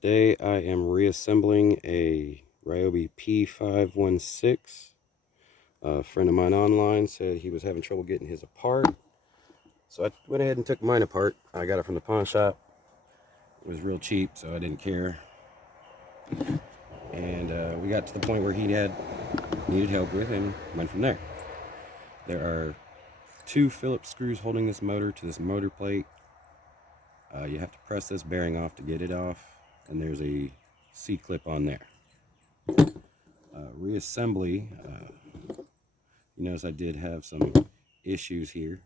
Today I am reassembling a Ryobi P516. A friend of mine online said he was having trouble getting his apart. So I went ahead and took mine apart. I got it from the pawn shop. It was real cheap, so I didn't care. And we got to the point where he needed help with and went from there. There are 2 Phillips screws holding this motor to this motor plate. You have to press this bearing off to get it off, and there's a C-clip on there. Reassembly, you notice I did have some issues here.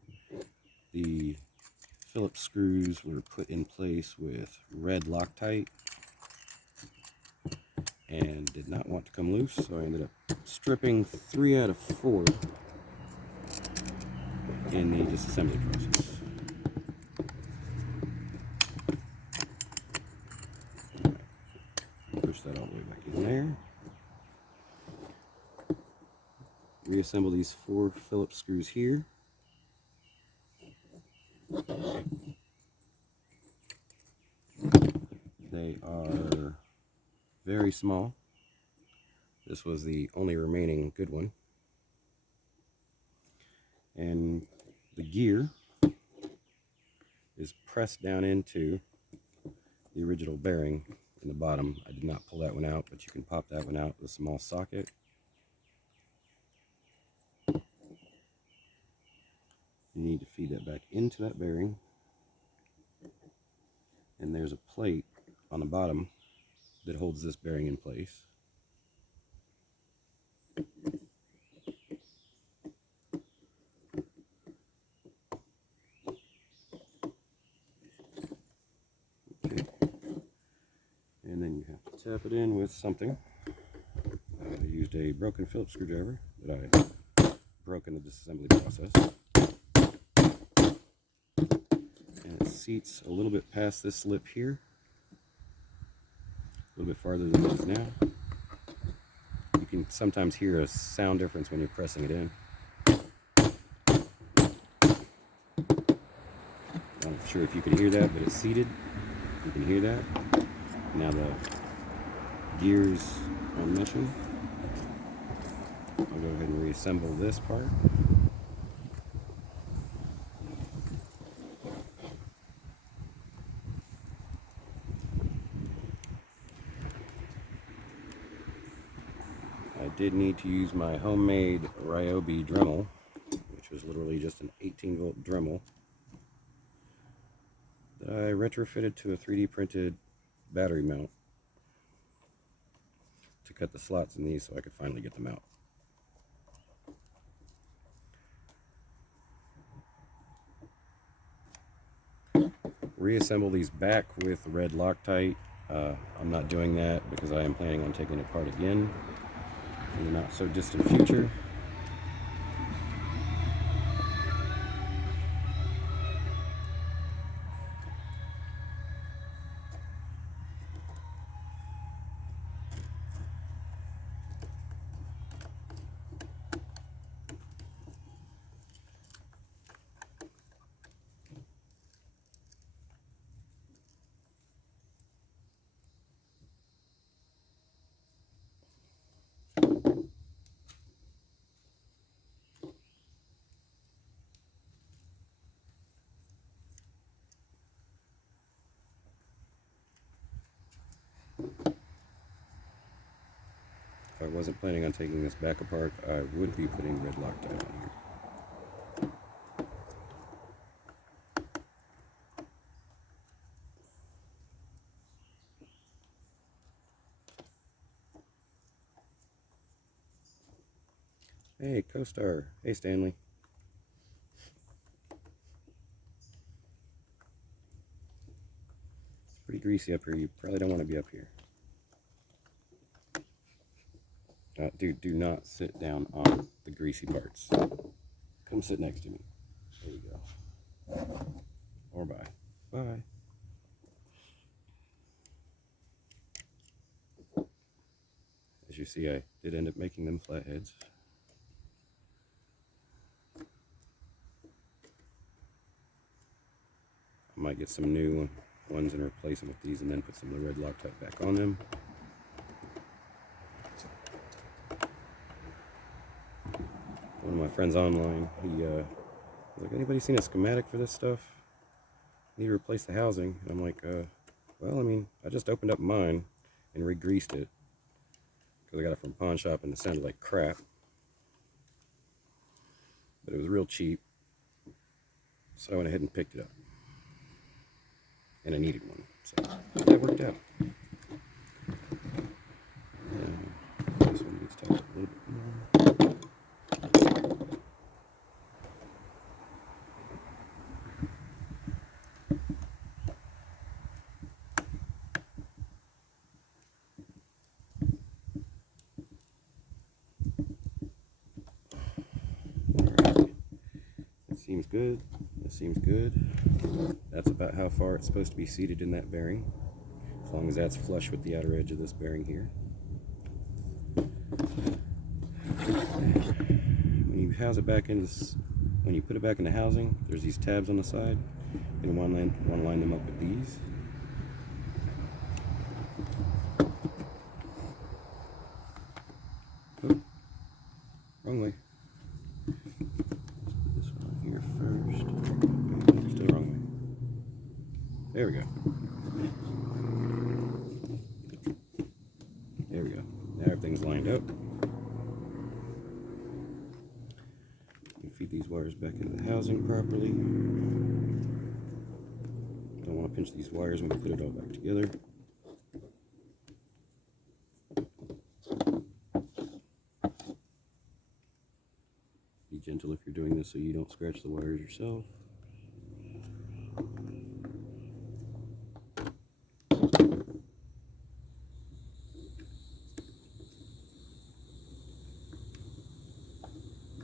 The Phillips screws were put in place with red Loctite and did not want to come loose, so I ended up stripping 3 out of 4 in the disassembly process. Push that all the way back in there. Reassemble these 4 Phillips screws here. They are very small. This was the only remaining good one. And the gear is pressed down into the original bearing in the bottom. I did not pull that one out, but you can pop that one out with a small socket. You need to feed that back into that bearing. And there's a plate on the bottom that holds this bearing in place. Okay. And then you have to tap it in with something. I used a broken Phillips screwdriver that I broke in the disassembly process. And it seats a little bit past this lip here. A little bit farther than it is now. You can sometimes hear a sound difference when you're pressing it in. I'm not sure if you can hear that, but it's seated. You can hear that. Now the gears are meshing. I'll go ahead and reassemble this part. I did need to use my homemade Ryobi Dremel, which was literally just an 18-volt Dremel that I retrofitted to a 3D printed battery mount to cut the slots in these so I could finally get them out. Reassemble these back with red Loctite. I'm not doing that because I am planning on taking it apart again in the not so distant future. If I wasn't planning on taking this back apart, I would be putting red Loctite on here. Hey, co-star. Hey, Stanley. It's pretty greasy up here. You probably don't want to be up here. Dude, do not sit down on the greasy parts. Come sit next to me. There you go. Or bye. Bye. As you see, I did end up making them flatheads. I might get some new ones and replace them with these, and then put some of the red Loctite back on them. One of my friends online, he was like, anybody seen a schematic for this stuff? Need to replace the housing. And I'm like, well, I mean, I just opened up mine and re-greased it because I got it from a pawn shop and it sounded like crap. But it was real cheap, so I went ahead and picked it up. And I needed one, so that worked out. This one needs to have a little bit more. Seems good. This seems good. That's about how far it's supposed to be seated in that bearing, as long as that's flush with the outer edge of this bearing here. When you house it back in, when you put it back in the housing, there's these tabs on the side. You want to line them up with these. Oh, wrong way. There we go. There we go. Now everything's lined up. You feed these wires back into the housing properly. Don't want to pinch these wires when we put it all back together. Be gentle if you're doing this so you don't scratch the wires yourself.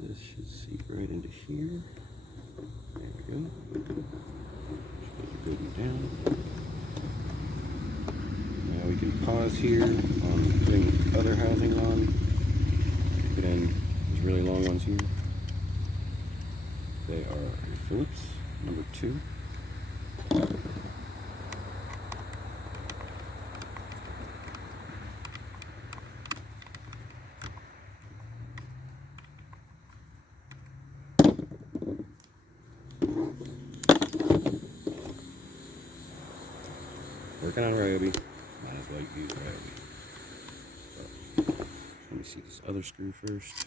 This should seep right into here. There we go. Should be good and down. Now we can pause here on putting other housing on. Put in these really long ones here. They are Phillips number 2. Working on Ryobi. Might as well use Ryobi. Let me see this other screw first.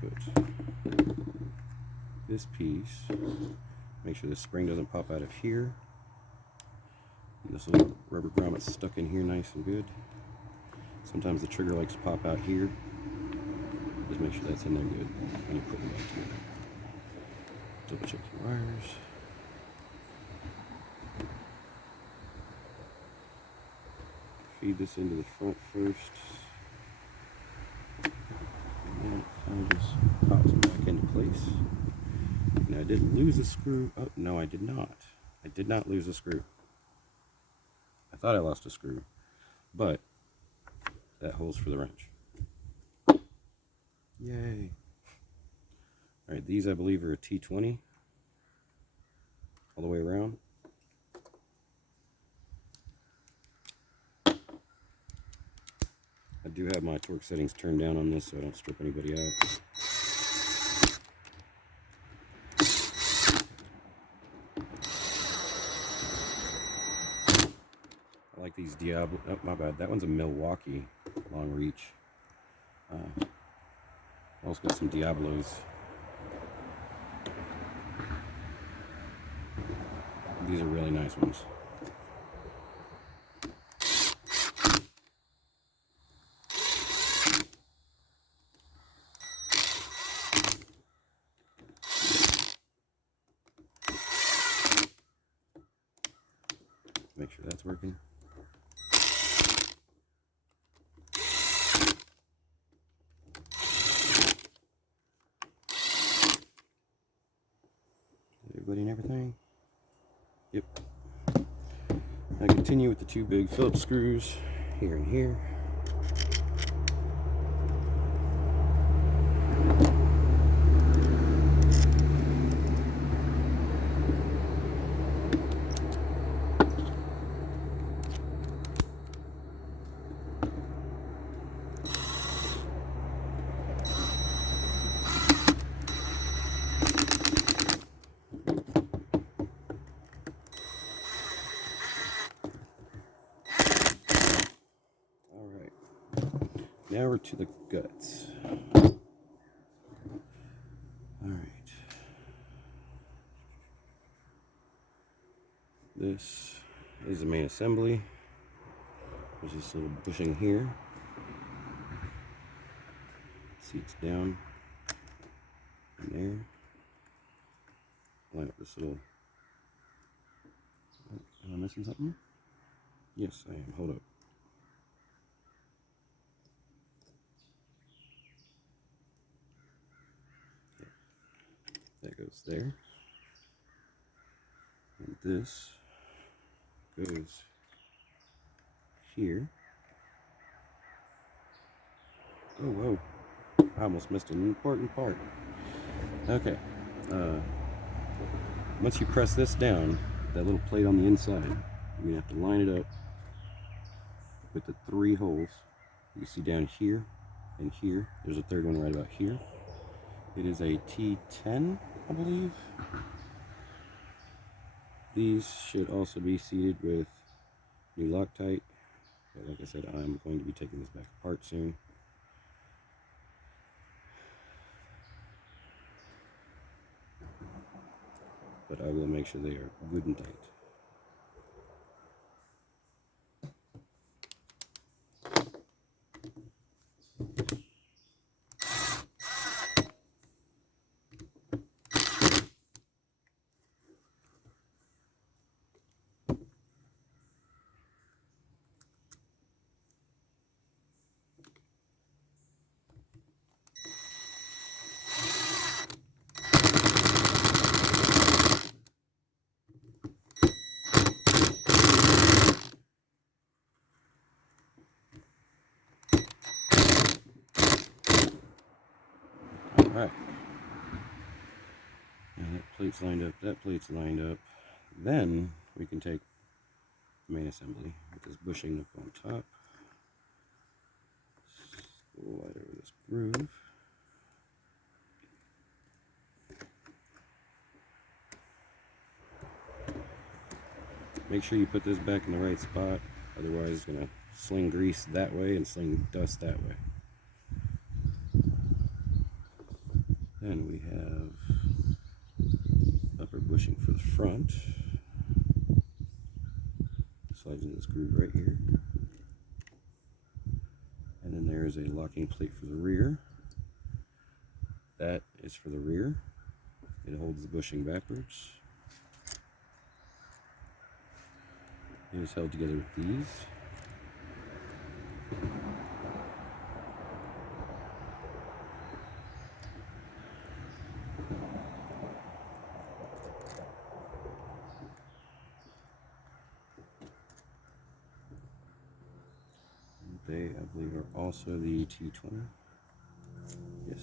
Put this piece, make sure the spring doesn't pop out of here. And this little rubber grommet's stuck in here nice and good. Sometimes the trigger likes to pop out here. Just make sure that's in there good when you put them back together. Double check your wires. Feed this into the front first. And it kind of just pops back into place. Now I didn't lose a screw. Oh, no, I did not. I did not lose a screw. I thought I lost a screw, but that holds for the wrench. Yay. All right, these I believe are a T20 all the way around. I do have my torque settings turned down on this so I don't strip anybody out. I like these Diablo. Oh, my bad. That one's a Milwaukee long reach. Also got some Diablos. These are really nice ones. sure that's working. Everybody and everything? Yep. I continue with the two big Phillips screws here and here. Now we're to the guts. Alright. This is the main assembly. There's this little bushing here. Seats down in there. Line up this little... Am I missing something? Yes, I am. Hold up. That goes there. And this goes here. Oh, whoa. I almost missed an important part. Okay. Once you press this down, that little plate on the inside, you're going to have to line it up with the 3 holes. You see down here and here. There's a third one right about here. It is a T10, I believe. These should also be seated with new Loctite. But like I said, I'm going to be taking this back apart soon. But I will make sure they are good and tight. Alright. Now that plate's lined up, that plate's lined up. Then we can take the main assembly with this bushing up on top. Slide over this groove. Make sure you put this back in the right spot, otherwise it's going to sling grease that way and sling dust that way. Then we have upper bushing for the front. Slides in this groove right here. And then there is a locking plate for the rear. That is for the rear. It holds the bushing backwards. It is held together with these. They, I believe, are also the T20. Yes.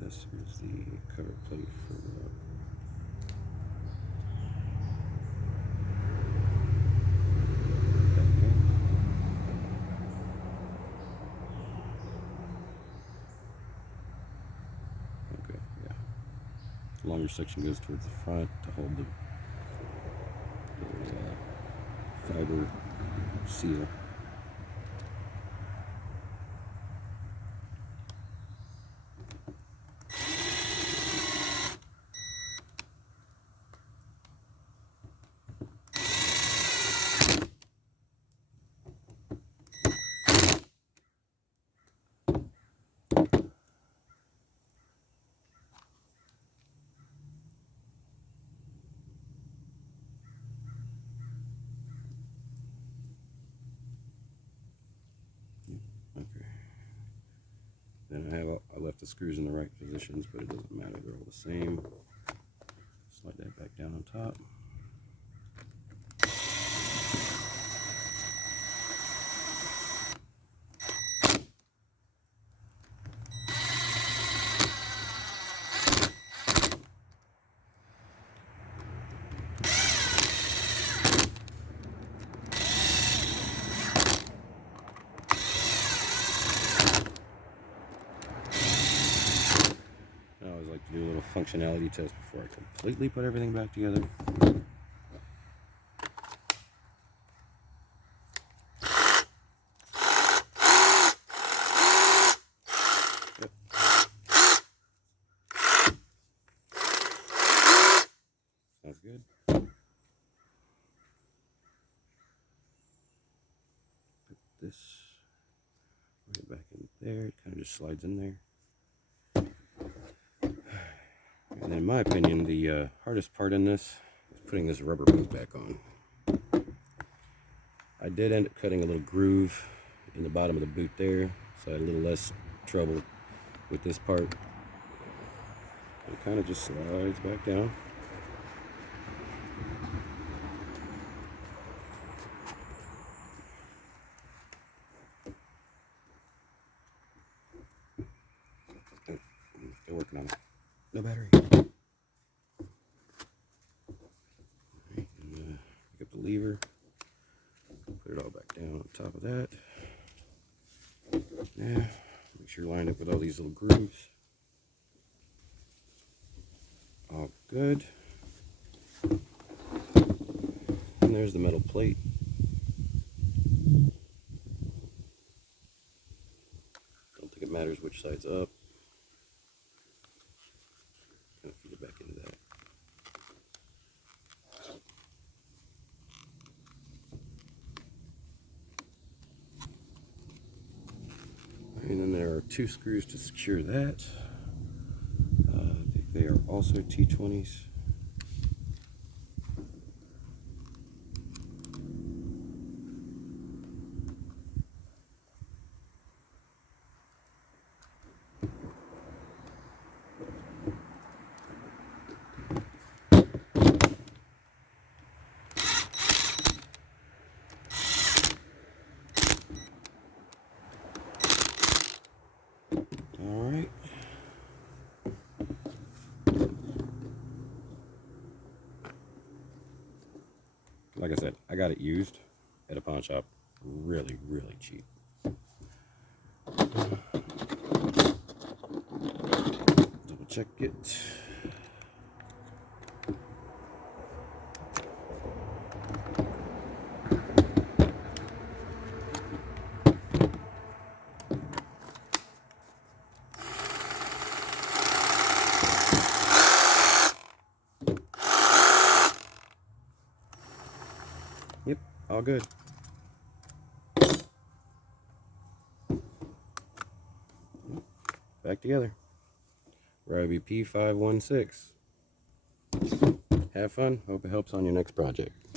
This is the cover plate for the okay, yeah. longer section goes towards the front to hold the fiber seal. Okay. Then I left the screws in the right positions, but it doesn't matter, they're all the same. Slide that back down on top. I always like to do a little functionality test before I completely put everything back together. Yep. Sounds good. Put this right back in there. It kind of just slides in there. And in my opinion, the hardest part in this is putting this rubber boot back on. I did end up cutting a little groove in the bottom of the boot there, so I had a little less trouble with this part. It kind of just slides back down. Still working on it. No battery. Pick up the lever, put it all back down on top of that. Yeah, make sure you line up with all these little grooves. All good. And there's the metal plate. Don't think it matters which side's up. Kind of feed it back into that. And then there are 2 screws to secure that. I think they are also T20s. Alright. Like I said, I got it used at a pawn shop really, really cheap. Double check it. Yep, all good. Back together. Ryobi P516. Have fun. Hope it helps on your next project.